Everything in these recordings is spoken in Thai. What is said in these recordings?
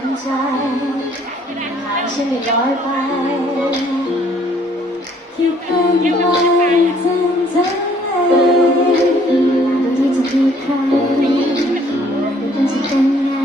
ต็มใจฉันไม่ลอยไปคิดเป็นไปถึงทะเลตอนนี้จะมีใครเป็นจะเป็นไง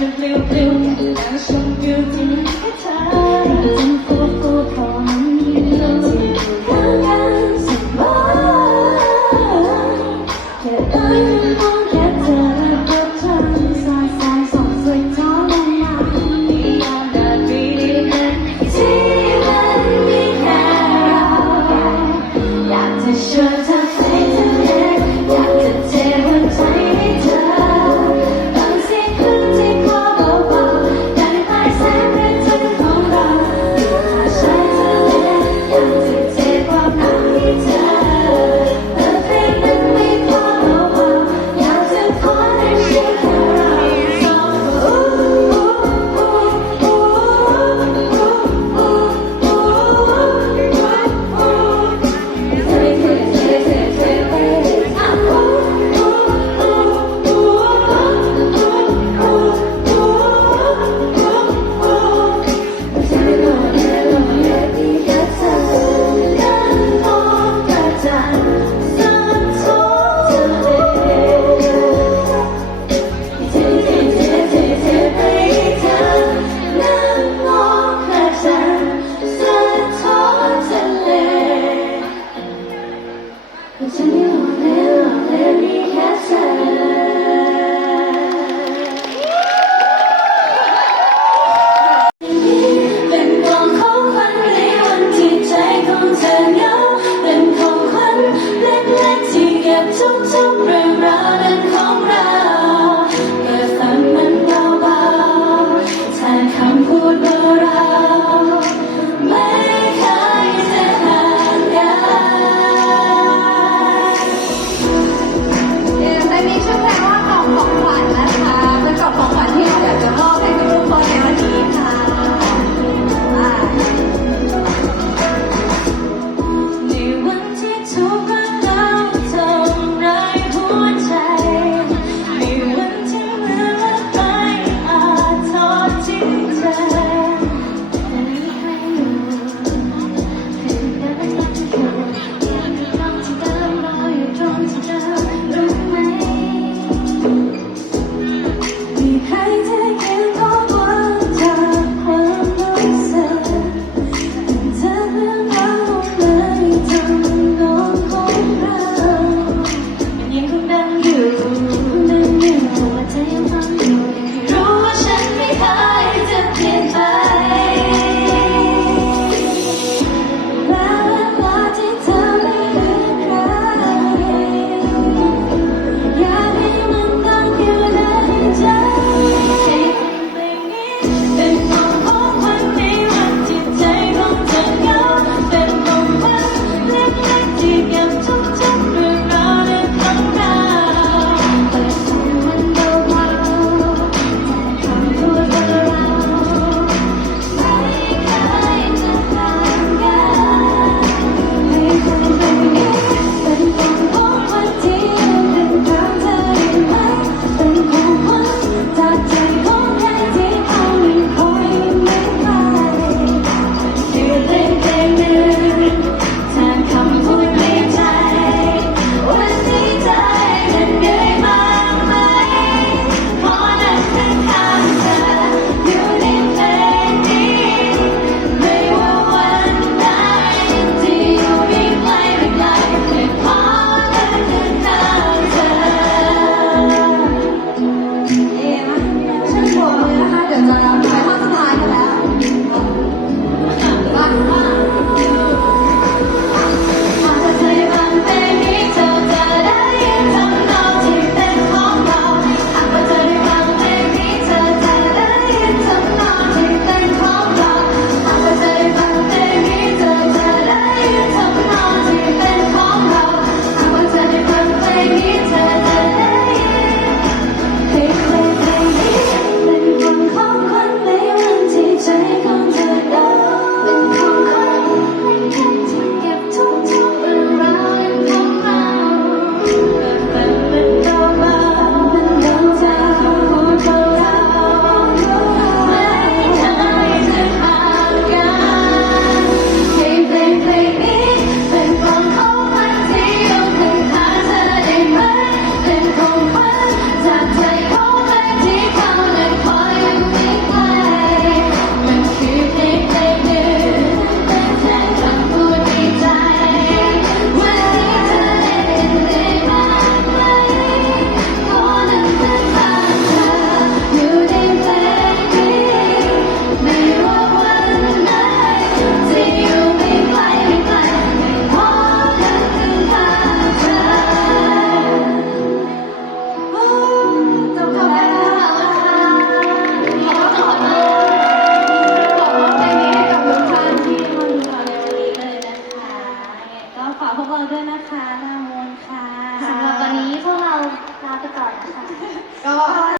มันปลิวปลิวแล้วชมวิวที่มันให้